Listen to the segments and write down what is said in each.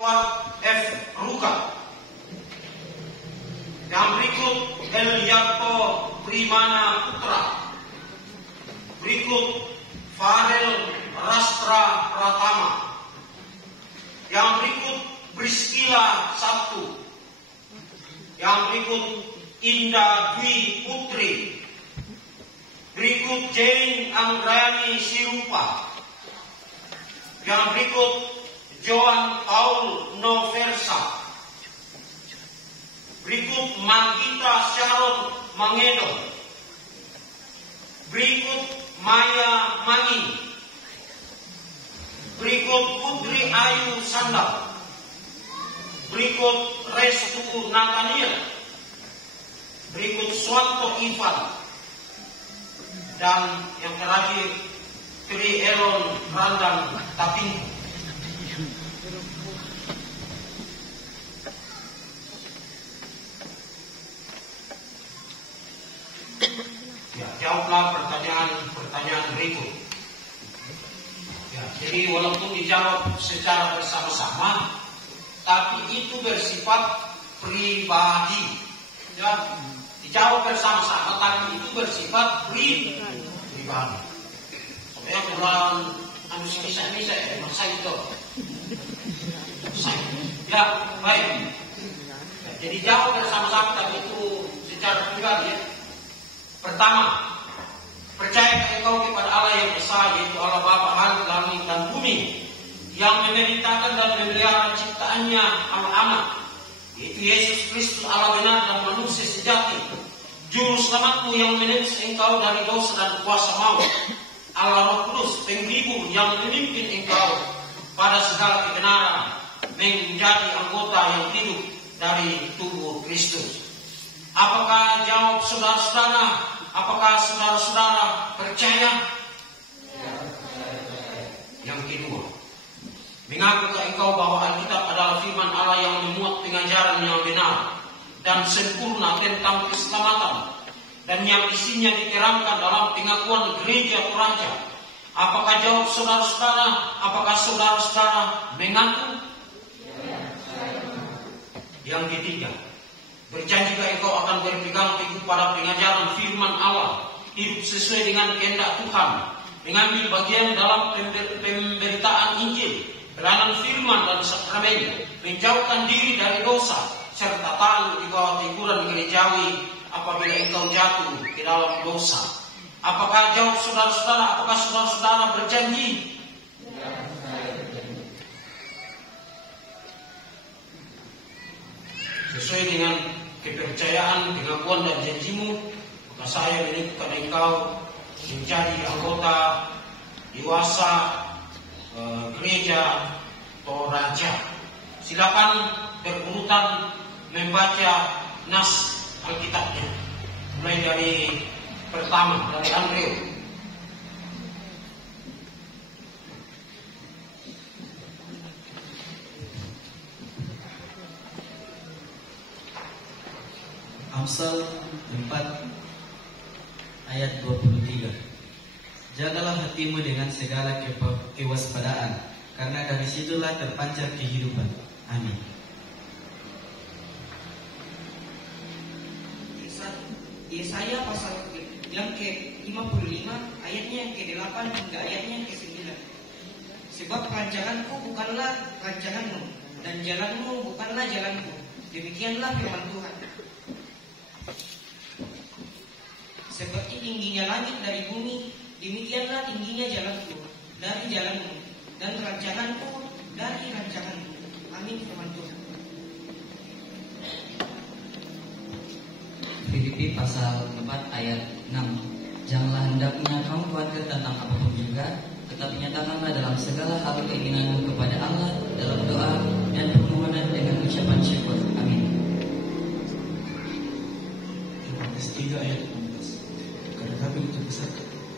F. Ruka. Yang berikut Eliarto Primana Putra. Berikut Farel Rastra Pratama. Yang berikut Priscilla Sabtu. Yang berikut Indah Dwi Putri. Berikut Jane Anggrani Sirupa. Yang berikut Joan Paul Noversa. Berikut Magita Sharon Mangedo. Berikut Maya Mangi. Berikut Putri Ayu Sandal. Berikut Restu Natania. Berikut Swanto Ivan. Dan yang terakhir Tri Elon Randang Taping. Ya, jawablah pertanyaan berikut. Ya, jadi walaupun dijawab secara bersama-sama, tapi itu bersifat pribadi. Ya, dijawab bersama-sama, tapi itu bersifat pribadi. Saya kurang bisa masa itu. Ya, baik. Ya, jadi jawab bersama-sama, tapi itu secara pribadi. Ya. Pertama, percaya engkau kepada Allah yang Esa, yaitu Allah Bapa langit dan bumi, yang memerintahkan dan memelihara ciptaannya anak-anak, yaitu Yesus Kristus Allah benar dan manusia sejati, Juru Selamatmu yang menebus engkau dari dosa dan kuasa maut, Allah Roh Kudus penghibur yang memimpin engkau pada segala kebenaran, menjadi anggota yang hidup dari tubuh Kristus. Apakah jawab saudara-saudara? Apakah saudara-saudara percaya? Yang kedua, mengakukah engkau bahwa Alkitab adalah firman Allah yang memuat pengajaran yang benar dan sempurna tentang keselamatan, dan yang isinya diterangkan dalam pengakuan gereja perancang? Apakah jawab saudara-saudara? Apakah saudara-saudara mengaku? Yang ketiga, berjanjikah engkau akan berpegang teguh pada pengajaran firman Allah, hidup sesuai dengan kehendak Tuhan, mengambil bagian dalam pemberitaan Injil, pelayanan firman dan sakramen, menjauhkan diri dari dosa, serta tahu di bawah teguran gerejawi apabila engkau jatuh ke dalam dosa? Apakah jawab saudara-saudara? Apakah saudara-saudara berjanji? Sesuai dengan kepercayaan, pengakuan dan janjimu, maka saya menentukan engkau menjadi anggota dewasa gereja Toraja. Silakan berurutan membaca nas Alkitabnya, mulai dari pertama dari Andrew. Amsal 4 ayat 23. Jagalah hatimu dengan segala kewaspadaan, karena dari situlah terpancar kehidupan. Amin. Yesaya pasal yang ke-55 ayatnya yang ke-8 hingga ayatnya yang ke-9. Sebab rancanganku bukanlah rancanganmu, dan jalanmu bukanlah jalanku. Demikianlah firman Tuhan. Seperti tingginya langit dari bumi, demikianlah tingginya jalanku dari jalanmu, dan rancanganku dari rancanganmu. Amin, firman Tuhan. Filipi pasal 4 ayat 6. Janganlah hendaknya kamu khawatir tentang apapun juga, tetapi nyatakanlah dalam segala hal keinginanmu kepada Allah dalam doa dan permohonan dengan ucapan syukur. Amin. Yohanes 3 ayat 16.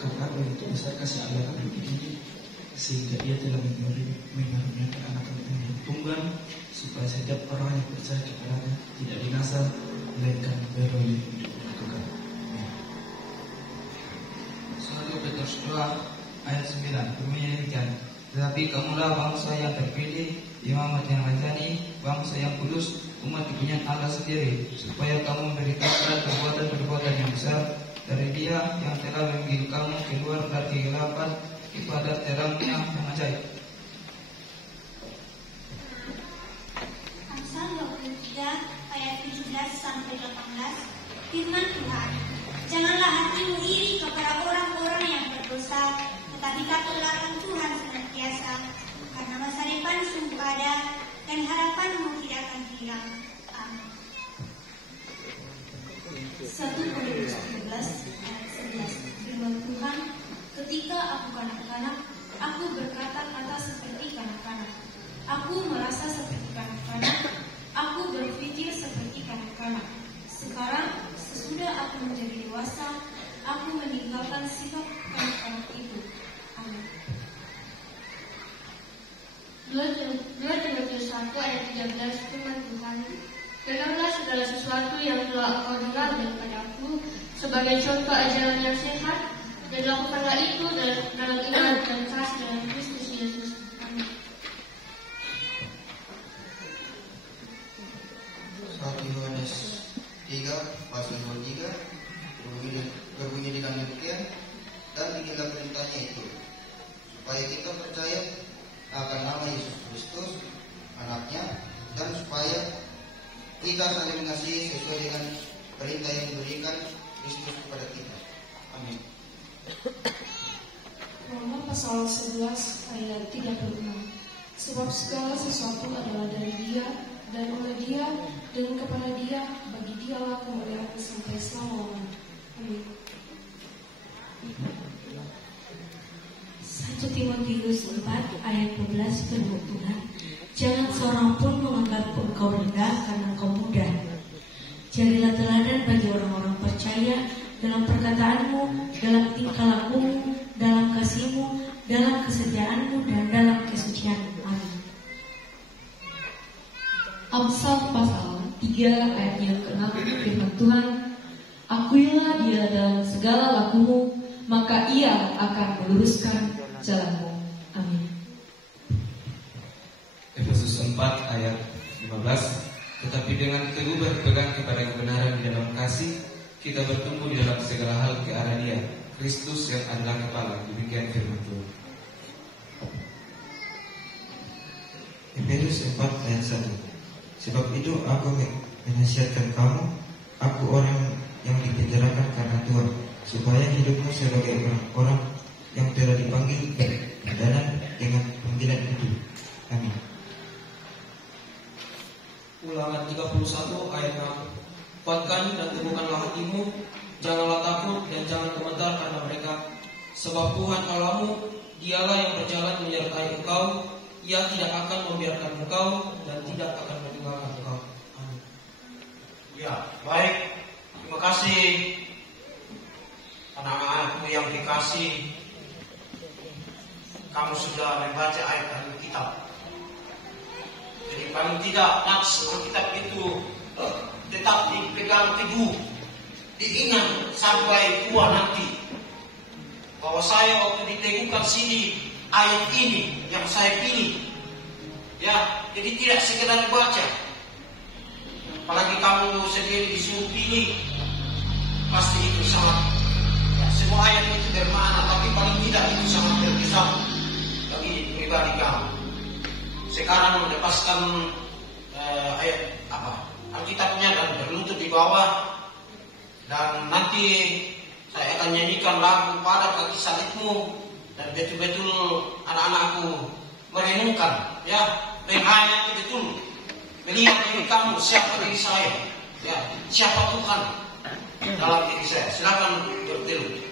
Karena begitu besar kasih Allah akan ini, sehingga Ia telah mengaruniakan anak-anaknya yang tunggal, supaya setiap orang yang percaya kepadanya tidak binasa, melainkan beroleh hidup kekal. Satu Petrus 2 ayat 9 berbunyi demikian. Tetapi kamulah bangsa yang terpilih, imamat yang rancana, bangsa yang kudus, umat punya Allah sendiri, supaya kamu memberitakan perbuatan-perbuatan yang besar dari Dia yang telah memanggil kamu keluar dari kegelapan kepada terangnya yang ajaib. Amsal 23 ayat 17 sampai 18. Firman Tuhan, janganlah hatimu iri kepada orang-orang yang berdosa, tetapi takutlah akan Tuhan senantiasa, karena masa depan sungguh ada dan harapanmu tidak akan hilang. Amin. 1 Korintus 13 ayat 11. Firman Tuhan, ketika aku kanak-kanak, aku berkata-kata seperti kanak-kanak. Aku merasa seperti kanak-kanak. Aku berpikir seperti kanak-kanak. Sekarang, sesudah aku menjadi dewasa, aku meninggalkan sifat kanak-kanak itu. Amin. 2 Timotius 1 ayat 13 firman Tuhan, dengarlah segala sesuatu yang telah engkau dengar daripada aku sebagai contoh ajaran yang sehat, dan lakukanlah itu dalam iman dan kasih dalam Kristus Yesus. Amin. 1 Yohanes 3 pasal 23 berbunyi dengan demikian, dan inilah perintahnya itu, supaya kita percaya akan nama Yesus Kristus, anaknya, dan supaya kita saling mengasihi sesuai dengan perintah yang diberikan Kristus kepada kita. Amin. Roma pasal 11 ayat 36. Sebab segala sesuatu adalah dari Dia, dan oleh Dia, dan kepada Dia, bagi Dialah kemuliaan sampai selama-lamanya. Amin. 1 Timotius 4 ayat 12 firman Tuhan, jangan seorang pun menganggap engkau rendah karena engkau muda. Jadilah teladan bagi orang-orang percaya dalam perkataanmu, dalam tingkah lakumu, dalam kasihmu, dalam kesetiaanmu, dan dalam kesucian. Amin. Amsal pasal 3 ayat yang ke-6 firman Tuhan, akuilah Dia dalam segala lakumu, maka Ia akan meluruskan jalanmu. Amin. Efesus 4 ayat 15. Tetapi dengan teguh berpegang kepada kebenaran di dalam kasih, kita bertumbuh di dalam segala hal ke arah Dia, Kristus yang adalah kepala. Demikian firman Tuhan. Efesus 4 ayat 1. Sebab itu aku menasihatkan kamu, aku orang yang dipenjarakan karena Tuhan, supaya hidupmu sebagai orang-orang yang telah dipanggil dan dengan panggilan itu. Amin. Ulangan 31 ayat 6. Kuatkan dan teguhkanlah hatimu, janganlah takut dan jangan gemetar karena mereka, sebab Tuhan Allahmu, Dialah yang berjalan menyertai engkau. Ia tidak akan membiarkan engkau dan tidak akan meninggalkan engkau. Amin. Ya, baik. Terima kasih anak-anakku yang dikasih. Kamu sudah membaca ayat Alkitab. Jadi paling tidak nats Alkitab itu tetap dipegang teguh, diingat sampai tua nanti. Bahwa saya waktu diteguhkan sini ayat ini yang saya pilih. Ya, jadi tidak sekedar baca. Apalagi kamu sendiri disuruh pilih, pasti itu sangat. Ya, semua ayat itu bermakna, tapi paling tidak itu sangat berkesan bagi pribadi kamu. Sekarang melepaskan ayat Alkitabnya dan berlutut di bawah, dan nanti saya akan nyanyikan lagu pada kaki salibmu, dan betul-betul anak-anakku merenungkan, ya, menghayati betul, melihat diri kamu, siapa diri saya, ya, siapa Tuhan dalam diri saya. Silakan bertiru.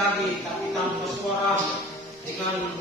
lagi, tapi tanpa suara dengan